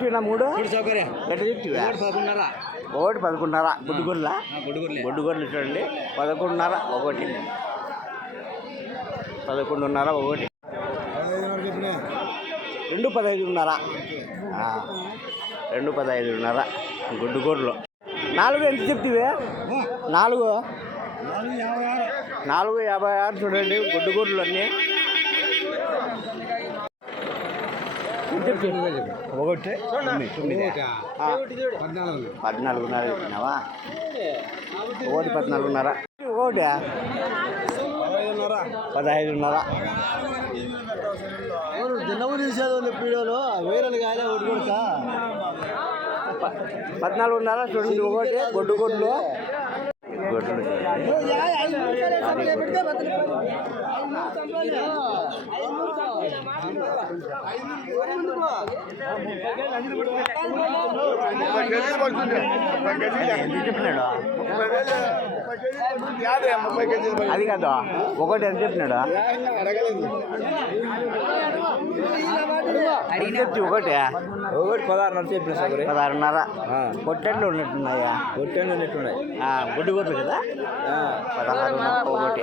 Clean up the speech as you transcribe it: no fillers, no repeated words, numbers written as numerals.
చెప్తున్నా మూడు సౌకర్యం ఎట్లా చెప్తున్నా 11.5 ఒకటి 11.5 గుడ్డుగొర్రెల గుడ్డుగొర్రెలు చూడండి 11.5 ఒకటి 11.5 ఒకటి 2.15.5 2.15.5 గుడ్డుగొర్రెలు 4 ఎంత చెప్తివే 4.56 చూడండి గుడ్డుగొర్రెలు అన్నీ ఒకటి 14.5 చెప్పినావా ఒకటి 14.5 ఒకటి 15.5 దినము తీసేది పీడియోలో వేరే కానీ ఒకటి కొడతా 14.5 చూడండి ఒకటి గొడ్డుగొడ్లు చెప్పినాడు అది కాదు ఒకటి ఎంత చెప్పినాడు ఒకటి 16.5 చెప్పిన 16.5 పొట్టెళ్ళు ఉన్నట్టున్నాయా గుడ్డు గొర్రెలు కదా 16.5 ఒకటి